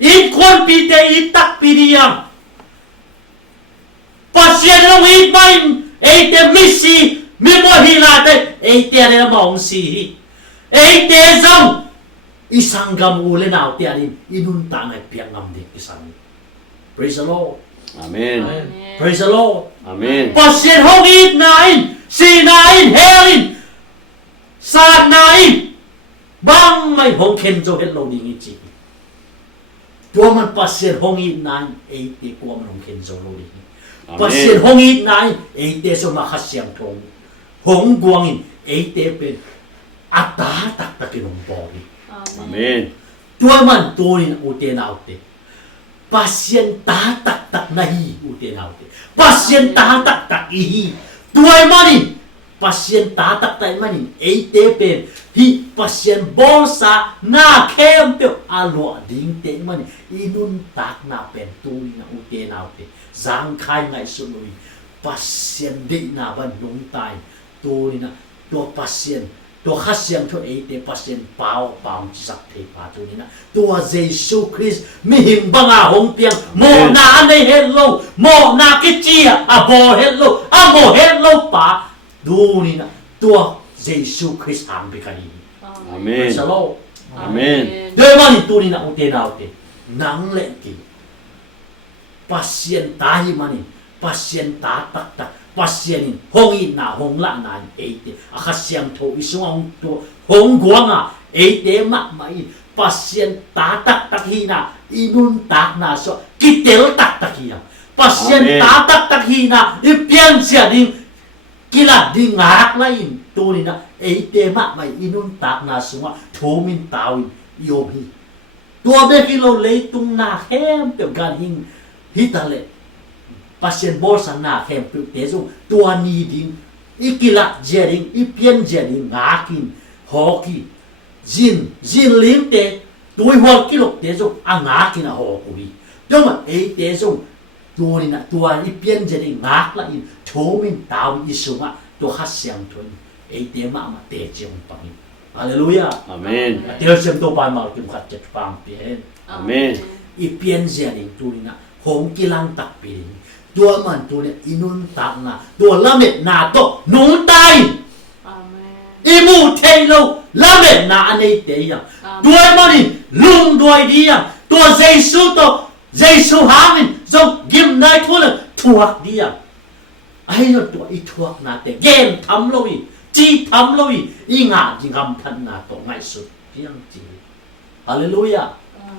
it kwang pi te it tak pilia pasien long it main ete misi mi mo hila te ete ne mong si ete zong isanggam ule nau te anin inun ta ngai piangam de isang. Praise the Lord. Amen. Amen. Praise the Lord. Amen. Pasien hong it nain si nain helin sa nain bang mai hong ken jo het lo ding chi tua man pasien hong it nain ete ko man hong ken jo lo ding pasien Amen. hong it nain ete so ma khasyang thong hong guangin ete pen ata tak takinong bori. Amen. Tua man tuin ute naute pasien ta tak tak nahi ute naute pasien ta tak tak ihi tuai manin pasien ta tak tak manin ete pen hi pasien bosa na kem pe alo ding te manin inun tak na pen tuin na ute naute zang khai ngai sunui pasien de na ban nong tai tuin na to pasien to khasyang tho ate pasien pau sak the pa tu ni na tua Jesus Christ mi him banga hong piang mo na nei hello mo na ki chia a bo hello a mo hello pa du ni na tua Jesus Christ ang bi kani. Amen. Praise the Lord. Amen. De ma ni tu ni na ute na ute nang le ki pasien tahi mani pasien ta tak tak pasien hongin na hongla na ate akasyam to isung to hongguanga ate ma mai pasien ta tak tak hina inun tak na so kitel tak tak hiya pasien ta tak tak hina ipian sia ding kila ding ngak lain tu ni na ate ma mai inun tak na sunga thomin tawin yobi tua be kilo leitung na hem pe gan hing hitale pasien borsa na hem pe tezu tua ni ding ikila jering ipian jering ngakin hoki jin lim te tui ho kilo tezu angakin a hokui doma e tezu tu ni na tua ipian jering ngak la in thomin taw isunga to hasyang thun e te ma ma te chong pang hallelujah Amen. tel sem to pa ma kim khat chet pang pen Amen. ipian jering tu ni na hong kilang tak pin tua man tu ne inun tak na tua lamet na to nung tai Amen. imu thelo lamet na anei te ya tua mani lung doi di ya tua jesu hamin zo gim nai thula thuak di ya ai no tua I thuak na te gen tham loi chi tham loi I nga jingam phan na to ngai su piang chi hallelujah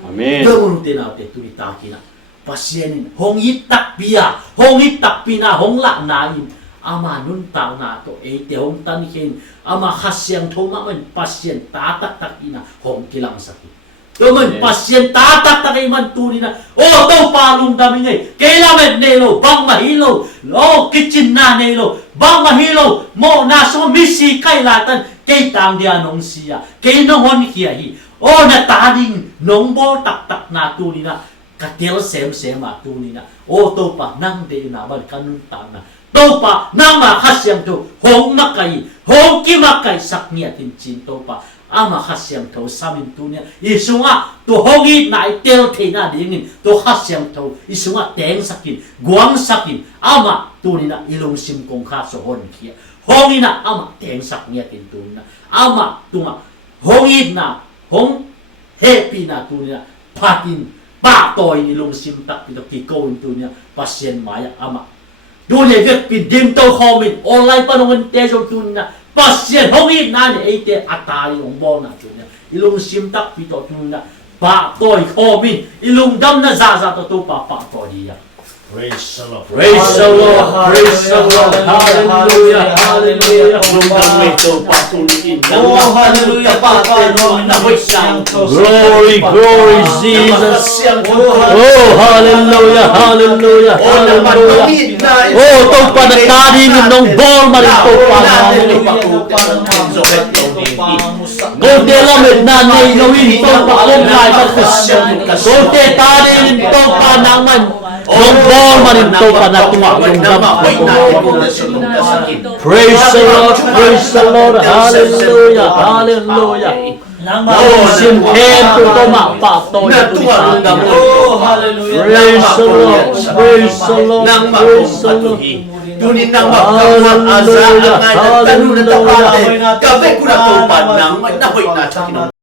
Amen. Dong te na te tu ta kina pasienin hong itak pia hong itak pina hong la na in ama nun ta na to e te hong tan hin ama khasyang thoma man pasien ta tak tak ina hong kilang sakit to man pasien ta tak tak man tu ni na o to pa lung dami ngai kela met ne lo bang mahilo lo kitchen na ne lo bang mahilo mo na so misi kai la tan ke tang dia nong sia ke no hon kia hi o na ta ding nong bo tak tak na tu ni na katil sem ma tu ni na o to pa nang de na ban kanun ta na to pa nang ma khasyam to hong makai hong ki makai saknya tin chin to pa ama khasyam to samin tu ni isunga to hongi na tel the na ding to khasyam to isunga teng sakin guang sakin ama tu ni na ilung sim kong kha so hon kia hongi na ama teng saknya tin tu na ama tunga hongi na hong happy na tu ni na patin ba toy ni lung sim tak pito ki ko tu nya pasien maya ama do le vet pin dim to khomin online pa nong te so tu na pasien hongi na ni ate atari ong bo na tu nya ilung sim tak pito tu na ba toy khomin ilung dam na za to pa to dia Praise the Lord. praise the Lord hallelujah hallelujah Lung dam me to patuloy Oh, hallelujah, Papa, Lord, na hoyang to. glory glory Jesus oh hallelujah hallelujah hallelujah oh to pa na tari ni nong bol mari to pa na ni go te la met na nei no in to pa len lai pa khusyan go te tari ni to pa na man nong bol mari to pa na tunga nong dam praise the Lord hallelujah hallelujah oh sim hem to ma pa to Oh, hallelujah. praise the Lord praise the Lord praise the Lord Tunin nang magkawan asa ang nga nagtanong na tapate. Kabe ko na tupan nang may nahoy na sa